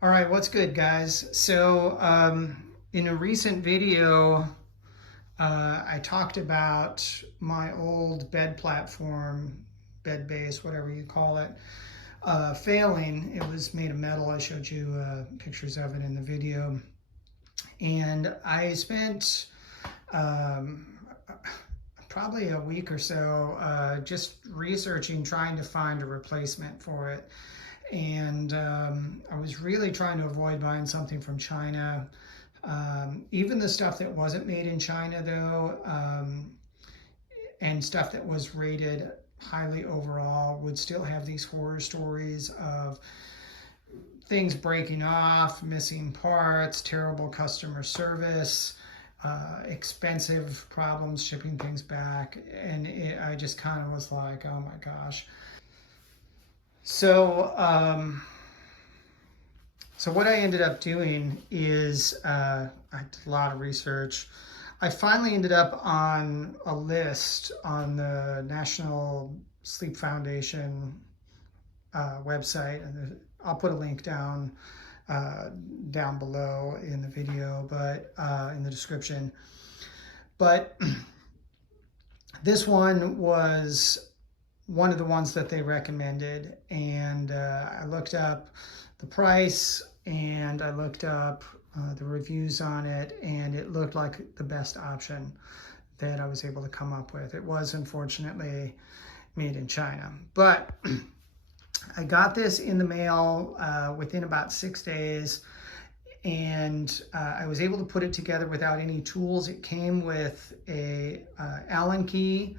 All right, what's good, guys? So, in a recent video, I talked about my old bed platform, bed base, whatever you call it, failing. It was made of metal. I showed you pictures of it in the video. And I spent um, probably a week or so just researching, trying to find a replacement for it. And I was really trying to avoid buying something from China. Even the stuff that wasn't made in China, though, and stuff that was rated highly overall, would still have these horror stories of things breaking off, missing parts, terrible customer service, expensive problems shipping things back. And I just kind of was like, oh my gosh. So what I ended up doing is I did a lot of research. I finally ended up on a list on the National Sleep Foundation website, and I'll put a link down below in the video, but in the description. But this one was one of the ones that they recommended, and I looked up the price and I looked up the reviews on it, and it looked like the best option that I was able to come up with. It was unfortunately made in China, but I got this in the mail within about 6 days, and I was able to put it together without any tools. It came with a Allen key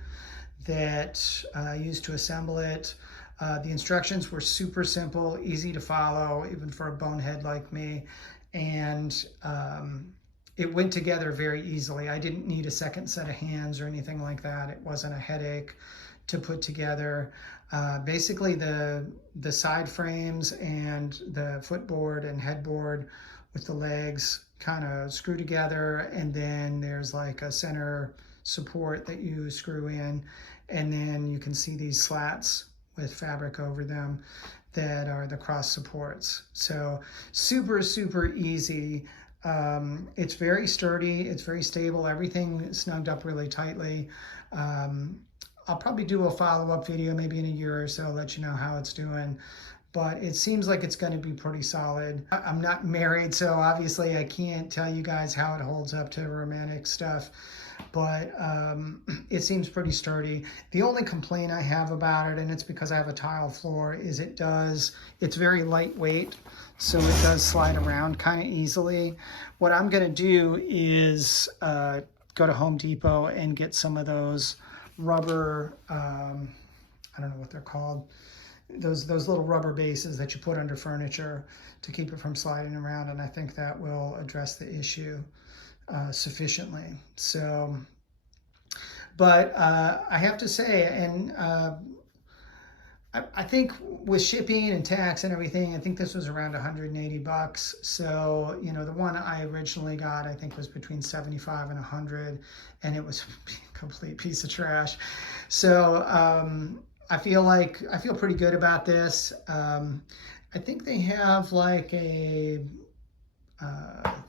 that I used to assemble it. The instructions were super simple, easy to follow, even for a bonehead like me. And it went together very easily. I didn't need a second set of hands or anything like that. It wasn't a headache to put together. Basically, the side frames and the footboard and headboard with the legs kind of screw together, and then there's like a center support that you screw in, and then you can see these slats with fabric over them that are the cross supports. So super, super easy. It's very sturdy, it's very stable, everything snugged up really tightly. I'll probably do a follow-up video maybe in a year or so, let you know how it's doing. But it seems like it's going to be pretty solid. I'm not married, so obviously I can't tell you guys how it holds up to romantic stuff, but it seems pretty sturdy. The only complaint I have about it, and it's because I have a tile floor, is it's very lightweight, so it does slide around kind of easily. What I'm going to do is go to Home Depot and get some of those rubber, I don't know what they're called, those little rubber bases that you put under furniture to keep it from sliding around, and I think that will address the issue sufficiently. So, but I have to say, and I think with shipping and tax and everything, I think this was around 180 bucks. So, you know, the one I originally got, I think was between 75 and 100, and it was a complete piece of trash. So, I feel pretty good about this. I think they have like a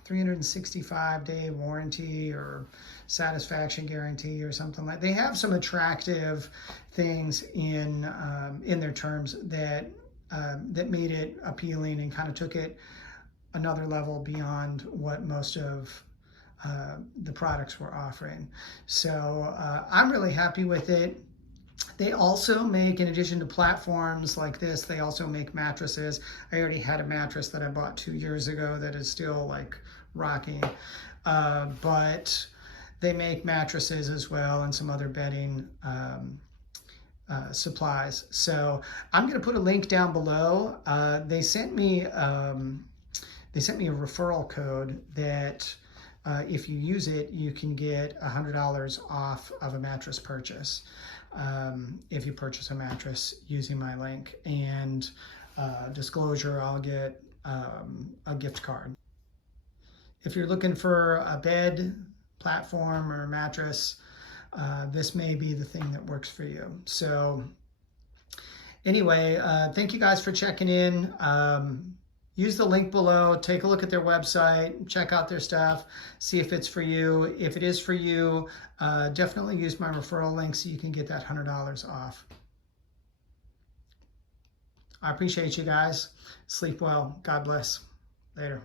365-day warranty or satisfaction guarantee or something like. They have some attractive things in their terms that made it appealing and kind of took it another level beyond what most of the products were offering. So I'm really happy with it. They also make, in addition to platforms like this, they also make mattresses. I already had a mattress that I bought 2 years ago that is still like rocking, but they make mattresses as well and some other bedding supplies. So I'm going to put a link down below. They sent me a referral code that if you use it, you can get $100 off of a mattress purchase. If you purchase a mattress using my link, and disclosure, I'll get a gift card. If you're looking for a bed, platform, or mattress, this may be the thing that works for you. So anyway, thank you guys for checking in. use the link below, take a look at their website, check out their stuff, see if it's for you. If it is for you, definitely use my referral link so you can get that $100 off. I appreciate you guys. Sleep well. God bless. Later.